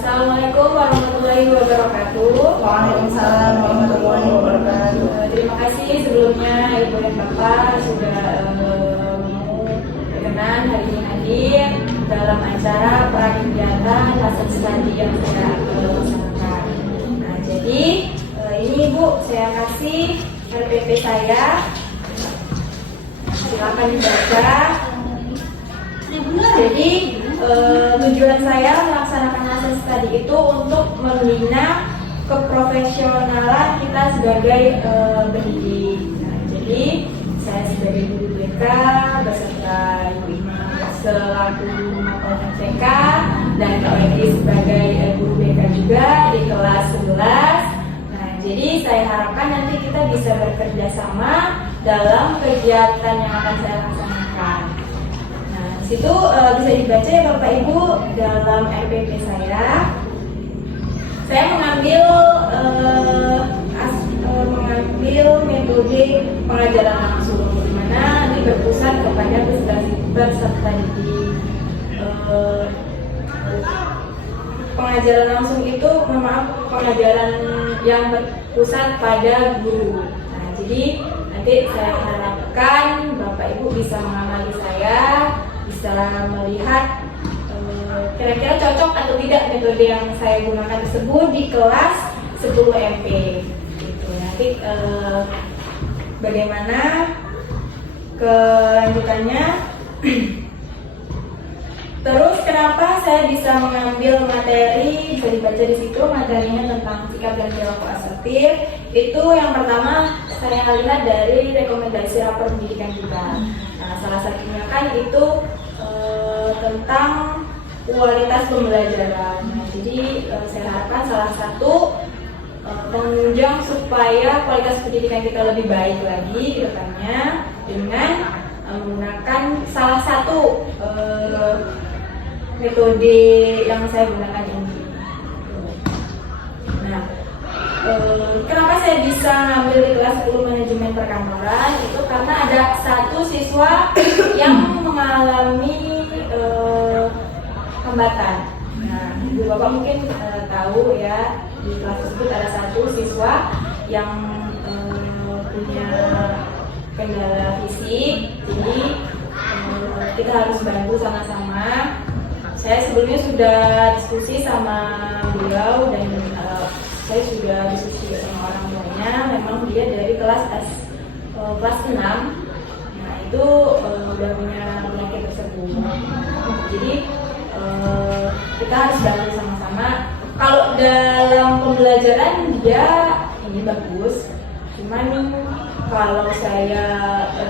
Assalamualaikum warahmatullahi wabarakatuh. Waalaikumsalam warahmatullahi wabarakatuh. Terima kasih sebelumnya Ibu dan Bapak sudah mau berkenan hari ini hadir dalam acara prakegiatan hasil studi yang saya laksanakan. Nah, jadi ini Ibu saya kasih RPP saya. Silakan dibaca. Jadi tujuan saya melaksanakan hasil studi itu untuk membina keprofesionalan kita sebagai pendidik. Nah, jadi saya sebagai guru BK beserta Ibu Ima selaku mapel TK dan Kak Wendy sebagai guru BK juga di kelas 11. Nah, jadi saya harapkan nanti kita bisa bekerja sama dalam kegiatan yang akan saya laksanakan. Itu bisa dibaca ya Bapak Ibu dalam RPP saya. Saya mengambil metode pengajaran langsung, di mana nanti berpusat kepada peserta didik. Pengajaran langsung itu, pengajaran yang berpusat pada guru. Nah, jadi nanti saya harapkan Bapak Ibu bisa mengamali saya, bisa melihat kira-kira cocok atau tidak metode yang saya gunakan tersebut di kelas 10 MP. Gitu. Nanti bagaimana kelanjutannya? Terus kenapa saya bisa mengambil materi, bisa dibaca di situ materinya tentang sikap dan perilaku asertif. Itu yang pertama saya lihat dari rekomendasi rapor pendidikan kita. Nah, salah satunya kan itu tentang kualitas pembelajaran. Nah, jadi saya harapkan salah satu penunjang supaya kualitas pendidikan kita lebih baik lagi ke depannya dengan menggunakan salah satu metode yang saya gunakan ini. Nah, kenapa saya bisa ngambil di kelas 10 manajemen perkantoran? Itu karena ada satu siswa yang mengalami hambatan. Nah, Ibu Bapak mungkin tahu ya, di kelas tersebut ada satu siswa yang punya kendala fisik. Jadi kita harus bantu sama-sama. Saya sebelumnya sudah diskusi sama beliau dan saya sudah diskusi sama orang tuanya. Memang dia dari kelas 6. Nah, itu udah punya penyakit tersebut. Jadi kita harus bantu sama-sama. Kalau dalam pembelajaran dia ini bagus, cuman kalau saya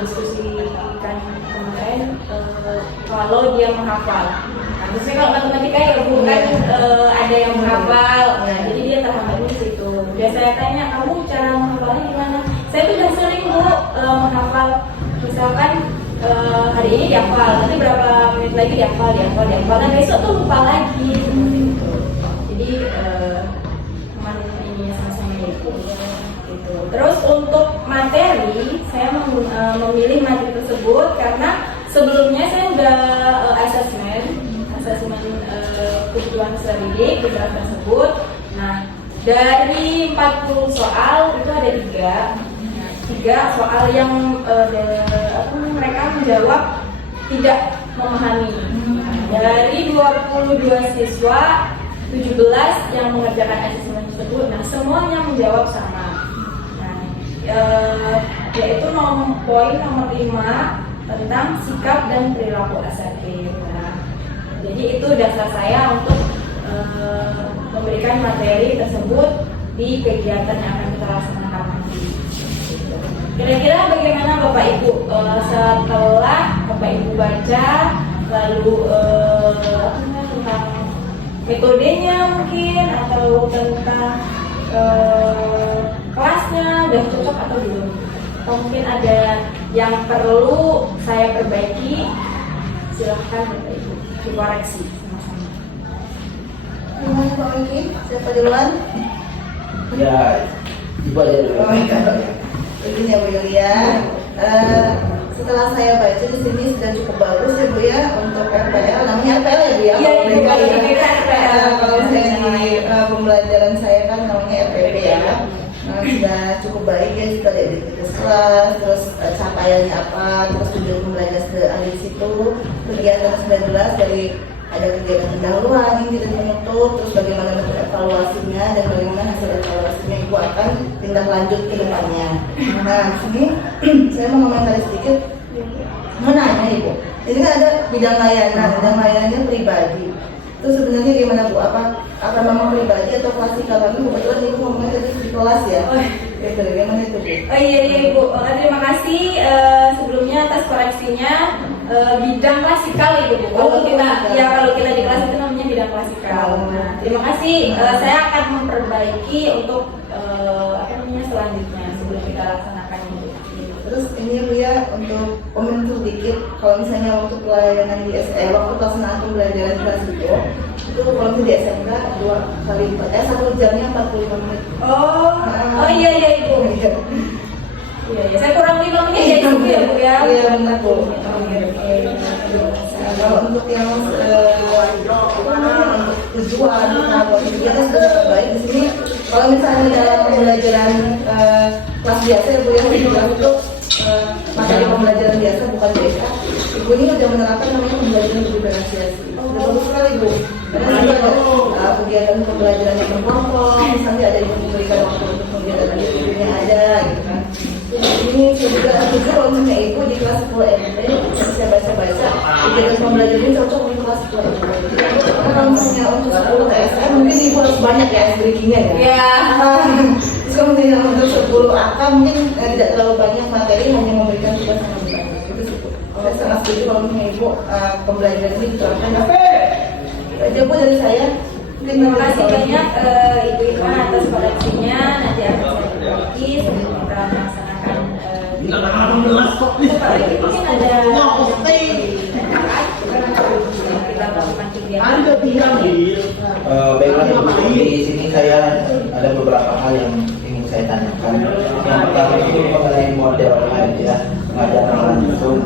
diskusikan kemarin kalau dia menghafal. Nah, biasanya kalau matematika ya Bu kan ada yang menghafal. Nah, jadi dia terhambatnya di situ. Dia saya tanya, kamu cara menghafalnya gimana? Saya tuh udah sering Bu menghafal. Misalkan hari ini dihafal, nanti berapa menit lagi dihafal, dan besok tuh lupa lagi seperti itu. Jadi teman ini sama-sama itu. Gitu. Terus untuk materi, saya memilih materi tersebut karena sebelumnya saya udah asesmen kebutuhan peserta didik di kelas tersebut. Nah, dari 40 soal itu ada 3 soal yang mereka menjawab tidak memahami. Dari 22 siswa, 17 yang mengerjakan asesmen tersebut. Nah, semuanya menjawab sama. Nah, yaitu poin nomor 5 tentang sikap dan perilaku asertif. Nah, jadi itu dasar saya untuk memberikan materi tersebut di kegiatan yang akan kita laksanakan nanti. Kira-kira bagaimana Bapak Ibu setelah Bapak Ibu baca, lalu tentang metodenya mungkin atau tentang kelasnya udah cocok atau belum? Atau mungkin ada yang perlu saya perbaiki? Silahkan Bapak Ibu dikoreksi sama-sama. Gimana Pak Wendy? Siapa duluan? Ya, Ibu aja dulu. Oh my God. Begini ya Bu Yulia. Setelah saya baca di sini sudah cukup bagus ya Bu ya untuk RPL. Namanya RPL ya Bu ya? Iya, Kalau RPL. kalau saya di pembelajaran saya kan namanya RPP ya. Sudah cukup baik ya, sudah ada identitas kelas, terus capaiannya apa, terus tujuan pembelajaran di situ, kegiatan 19 dari ada kegiatan pendahuluan, inti dan penutup, terus bagaimana bentuk evaluasinya dan bagaimana hasil evaluasinya Ibu akan tindak lanjut ke depannya. Nah, sini saya mau komentari sedikit, mau nanya Ibu, ini kan ada bidang layanannya pribadi. Itu sebenarnya gimana Bu? Apa memang pribadi atau klasikal? Karena kebetulan Ibu ngomongnya tadi di kelas ya. Gitu, gimana itu Bu? Oh iya Ibu, terima kasih sebelumnya atas koreksinya. Bidang klasikal Ibu. Kalau kita di kelas itu namanya bidang klasikal. Nah, terima kasih. Saya akan memperbaiki untuk selanjutnya sebelum kita laksanakan ini. Terus ini Bu ya, untuk komentar sedikit, kalau misalnya waktu pelayanan di waktu pelaksanaan pembelajaran kelas itu kalau di SMK 1 jamnya 45 menit. Oh iya Ibu. Iya, saya kurang 5 menit ya Ibu ya Bu ya. Iya benar Bu. Kalau untuk yang untuk tujuan kegiatan sudah baik di sini. Kalau misalnya dalam pembelajaran kelas biasa ya Bu ya, itu materi pembelajaran biasa bukan BK. Ibu ini sudah menerapkan namanya pembelajaran berdiferensiasi. Sudah bagus sekali Bu. Karena juga ada kegiatan pembelajaran yang berkelompok, misalnya ada yang memberikan waktu untuk kegiatan ini ada, gitu kan. Ini saya juga kalau misalnya Ibu di kelas 10 MP, saya baca-baca kegiatan pembelajaran ini cocok di kelas 10 MP. Karena kalau misalnya untuk 10 TSM mungkin Ibu harus banyak ya breakingnya ya. Iya. Terus kemudian untuk 10 AK mungkin tidak terlalu banyak materi, hanya memberikan tugas yang lebih banyak. Itu sih Bu. Saya sangat setuju kalau misalnya Ibu pembelajaran ini diterapkan. Itu Bu dari saya. Terima kasih banyak Ibu Irwan atas koreksinya. Nanti akan saya perbaiki sebelum kita melaksanakan mungkin ada kita melakukan kegiatan. Baiklah, di sini saya ada beberapa hal yang ingin saya tanyakan. Yang pertama itu mengenai model ya, pengajaran langsung.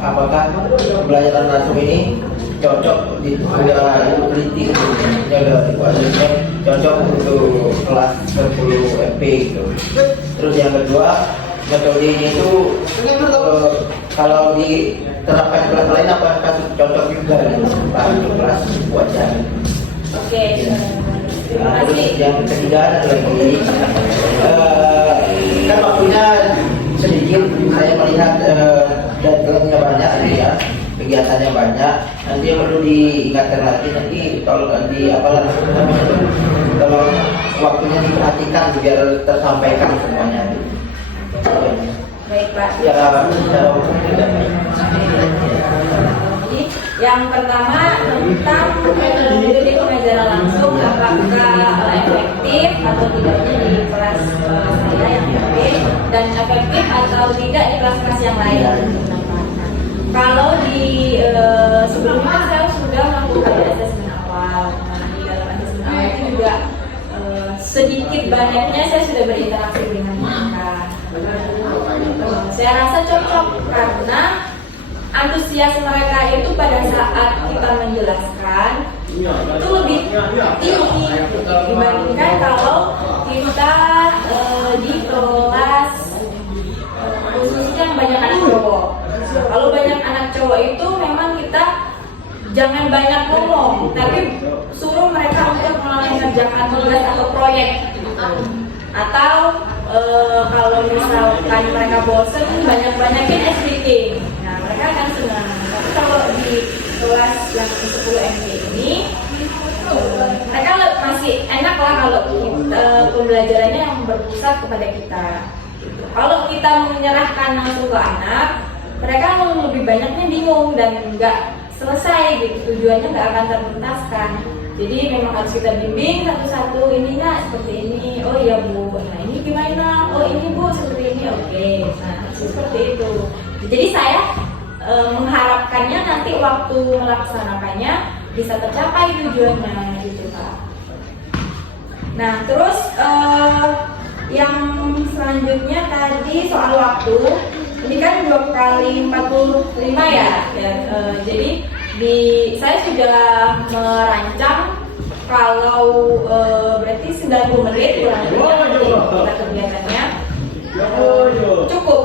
Apakah pembelajaran langsung ini cocok di udah teliti cocok untuk kelas 10 MP gitu. Terus yang kedua, metode ini tuh kalau diterapkan di kelas lain apakah cocok juga untuk kelas wajah? Oke. Terima Terus kasih. yang ketiga adalah lagi kan waktunya sedikit, saya melihat deadline-nya banyak ya, kegiatannya banyak. Nanti yang perlu diingatkan lagi nanti kalau kalau waktunya diperhatikan biar tersampaikan semuanya. Baik Pak. Ya, secara umum tidak baik. Jadi yang pertama tentang metode pengajaran langsung apakah efektif atau tidaknya di kelas saya yang MP dan efektif atau tidak di kelas-kelas yang lain. Kalau di sebelumnya saya sudah melakukan asesmen awal. Nah, di dalam asesmen awal itu juga sedikit banyaknya saya sudah berinteraksi dengan mereka. Saya rasa cocok karena antusias mereka itu pada saat kita menjelaskan itu lebih tinggi dibandingkan kalau kita di kelas khususnya yang banyak anak cowok. Kalau banyak anak cowok itu memang kita jangan banyak ngomong, tapi suruh mereka untuk mengerjakan tugas atau proyek gitu. Atau kalau misalkan mereka bosen, banyak-banyakin SBT. Nah, mereka akan senang. Tapi kalau di kelas yang 10 MD ini, mereka masih enak lah kalau pembelajarannya yang berpusat kepada kita. Gitu. Kalau kita menyerahkan langsung ke anak, mereka lebih banyaknya bingung dan nggak selesai gitu, tujuannya nggak akan tertuntaskan. Jadi memang harus kita bimbing satu-satu, ininya seperti ini, oh iya Bu, nah ini gimana, oh ini Bu seperti ini, oke, nah seperti itu. Jadi saya mengharapkannya nanti waktu melaksanakannya bisa tercapai tujuannya gitu Pak. Nah terus yang selanjutnya tadi soal waktu. Ini kan 2 kali 45 ya, jadi saya sudah merancang kalau berarti 90 menit kurang lebih kita kegiatannya cukup.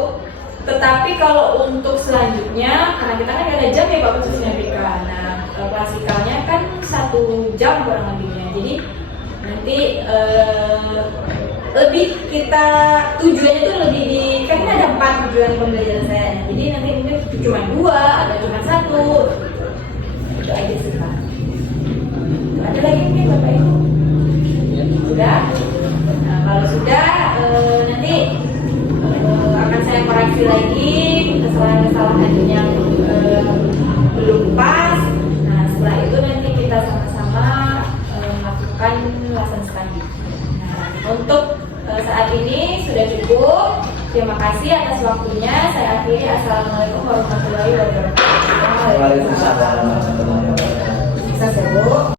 Tetapi kalau untuk selanjutnya, karena kita kan ada jam ya Pak khususnya BK. Nah, klasikalnya kan 1 jam kurang lebihnya. Jadi nanti lebih kita tujuannya tuh lebih di, kan ada 4 tujuan pembelajaran saya. Jadi nanti mungkin cuma 2 atau cuma 1. Itu aja sih Pak. Ada lagi mungkin Bapak Ibu? Sudah? Nah, kalau sudah nanti akan saya koreksi lagi kesalahan-kesalahan yang belum pas. Nah, setelah itu nanti kita sama-sama melakukan lesson study. Nah, untuk saat ini sudah cukup. Terima kasih atas waktunya. Saya akhiri. Assalamualaikum warahmatullahi wabarakatuh. Waalaikumsalam warahmatullahi wabarakatuh. Sukses ya Bu.